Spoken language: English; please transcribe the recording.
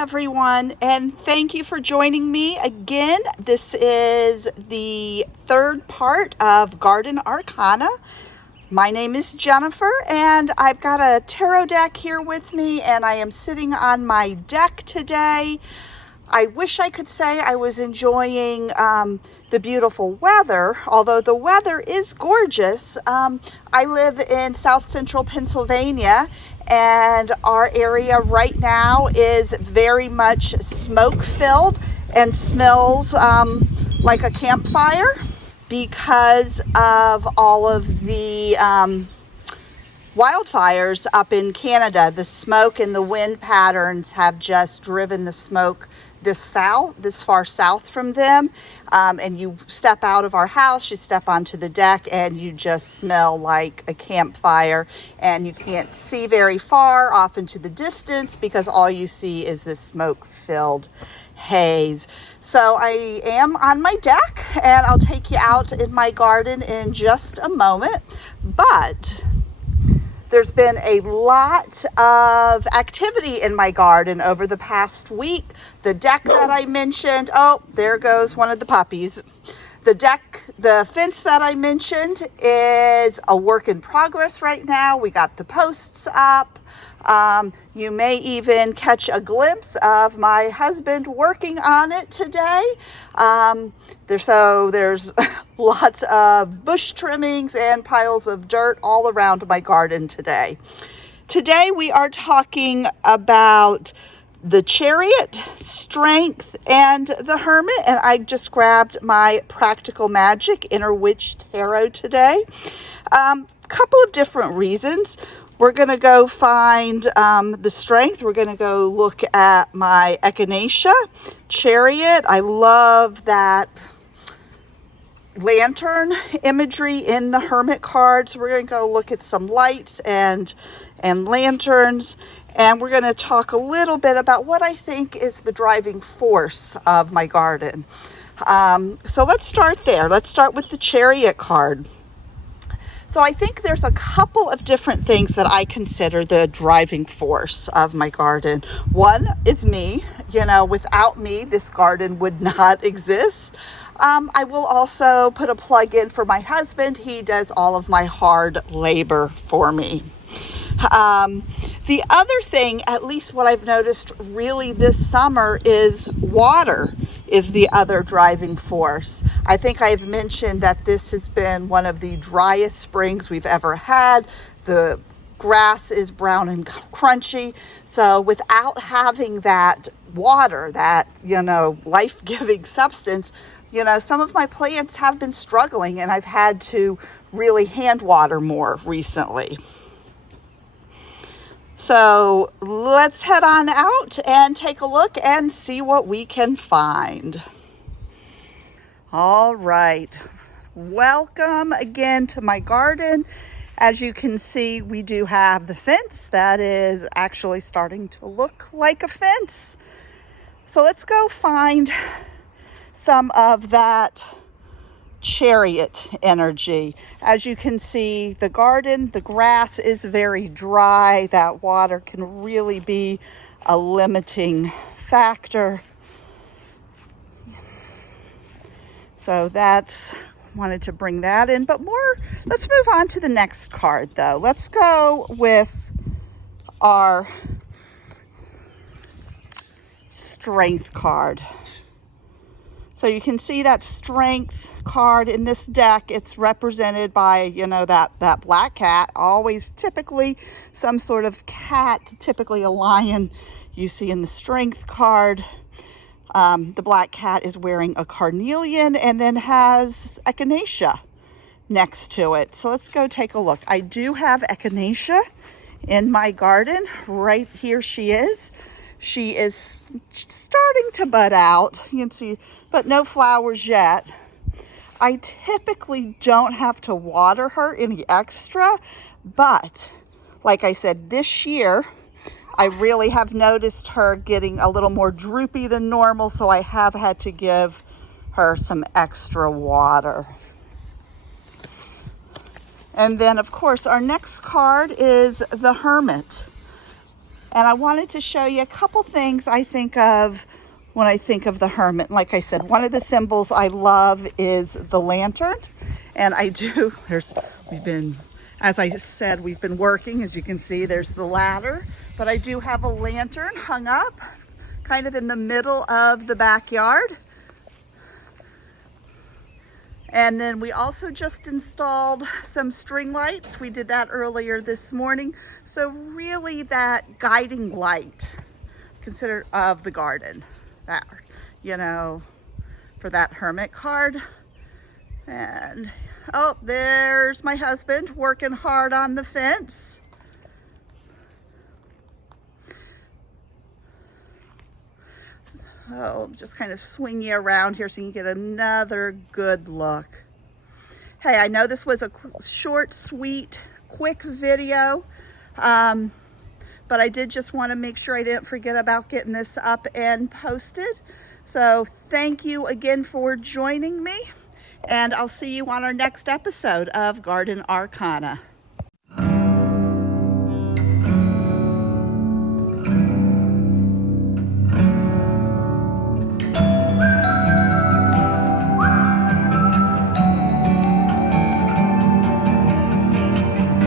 everyone, and thank you for joining me again. This is the third part of Garden Arcana. My name is Jennifer, and I've got a tarot deck here with me, and I am sitting on my deck today. I wish I could say I was enjoying the beautiful weather, although the weather is gorgeous. I live in South Central Pennsylvania, and our area right now is very much smoke-filled and smells like a campfire because of all of the wildfires up in Canada. The smoke and the wind patterns have just driven the smoke this far south from them, and you step out of our house, you step onto the deck, and you just smell like a campfire, and you can't see very far off into the distance because all you see is this smoke-filled haze. So I am on my deck, and I'll take you out in my garden in just a moment, but there's been a lot of activity in my garden over the past week. The deck that I mentioned, oh, there goes one of the puppies. The fence that I mentioned is a work in progress right now. We got the posts up. You may even catch a glimpse of my husband working on it today. There's lots of bush trimmings and piles of dirt all around my garden today. Today we are talking about the Chariot, Strength, and the Hermit, and I just grabbed my Practical Magic Inner Witch Tarot today. Couple of different reasons. We're going to go find the Strength. We're going to go look at my Echinacea, Chariot. I love that lantern imagery in the Hermit card. So we're going to go look at some lights and lanterns. And we're going to talk a little bit about what I think is the driving force of my garden. So let's start there. Let's start with the Chariot card. So I think there's a couple of different things that I consider the driving force of my garden. One is me. Without me, this garden would not exist. I will also put a plug in for my husband. He does all of my hard labor for me. The other thing, at least what I've noticed really this summer, is water is the other driving force. I think I've mentioned that this has been one of the driest springs we've ever had. The grass is brown and crunchy. So without having that water, that, life-giving substance, some of my plants have been struggling, and I've had to really hand water more recently. So let's head on out and take a look and see what we can find. All right. Welcome again to my garden. As you can see, we do have the fence that is actually starting to look like a fence. So let's go find some of that Chariot energy. As you can see, the garden, the grass is very dry. That water can really be a limiting factor. So wanted to bring that in, but let's move on to the next card though. Let's go with our Strength card. So you can see that Strength card in this deck. It's represented by, that black cat, always typically some sort of cat, typically a lion you see in the Strength card. The black cat is wearing a carnelian and then has Echinacea next to it. So let's go take a look. I do have Echinacea in my garden. Right here she is. She is starting to bud out. You can see, but no flowers yet. I typically don't have to water her any extra, but like I said, this year, I really have noticed her getting a little more droopy than normal, so I have had to give her some extra water. And then, of course, our next card is the Hermit. And I wanted to show you a couple things I think of when I think of the hermit. Like I said, one of the symbols I love is the lantern. And I do, as I said, we've been working. As you can see, there's the ladder. But I do have a lantern hung up kind of in the middle of the backyard. And then we also just installed some string lights. We did that earlier this morning. So really that guiding light, consider of the garden, that, you know, for that hermit card. And, oh, there's my husband working hard on the fence. So just kind of swing you around here so you can get another good look. Hey, I know this was a short, sweet, quick video, but I did just want to make sure I didn't forget about getting this up and posted. So thank you again for joining me, and I'll see you on our next episode of Garden Arcana.